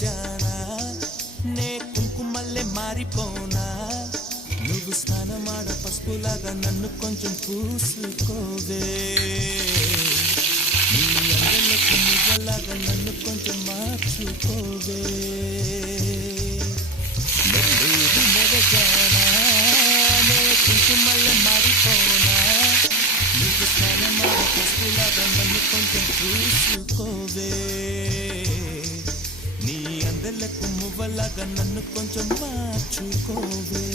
జానా నే కుంకుమల్లే మారిపోనా నువ్వు స్నానమాడ పసుపులాగా నన్ను కొంచెం పూసుకోవే నీ అందలకు నువ్వలాగా నన్ను కొంచెం మార్చుకోవే నెల్లూరు మెరజానా నే కుంకుమల్లే మారిపోనా నువ్వు స్నానమాడ పసుపులాగా నన్ను కొంచెం పూసుకోవే నీ అందలకు మువ్వలాగా నన్ను కొంచెం మార్చుకోవే